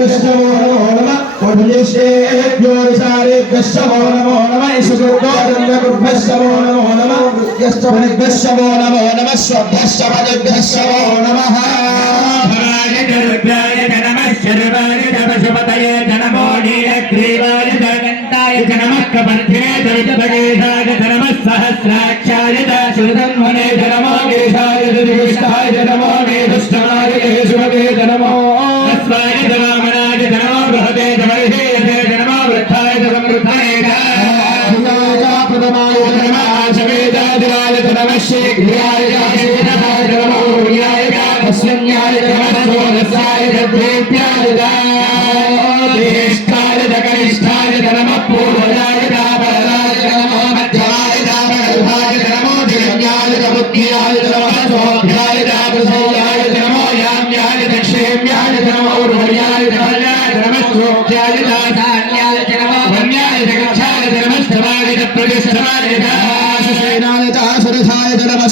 विष्णवो नमो नमः वज्रेष्ठेभ्यो विशालेभ्यश्चवो नमो नमः ईशुगोत्रन्दगुभ्यश्चवो नमो नमः यश्चवनिभ्यश्चवो नमो नमः स्वभ्यश्चवनिभ्यश्चवो नमः भवाय दुर्गाय नमः शर्वाय पशुपतये नमो नीलग्रीवाय गन्ताय नमः कपन्थिने दुर्गभगेशाय नमः सहस्राक्षाय श्रुतन्वने नमो गेशाय दुर्गेशाय नमो नेभुष्टमाय येषुमते नमो अस्वाय वामनाय नमो बृहते वर्षेयते नमो वृद्धाय समृद्धाय प्रथमाय नमः आशवेदादिवाय नमः शीघ्राय नमो न्याय अस्मिन्याय नमः सोरसाय देव्याय ज्येष्ठाय कनिष्ठाय नमः पूर्वजाय दापराय नमो मध्याय दापगर्भाय नमो दिव्याय बुद्ध्याय नमः सौभ्याय दापसौयाय नमो याम्याय दक्षेम्याय नमो ऊर्ध्वयाय नमः श्रोभ्याय दासान्याय नमो वन्याय गच्छाय नमः स्थवाय प्रतिष्ठाय दाससेनाय च सुरथाय नमः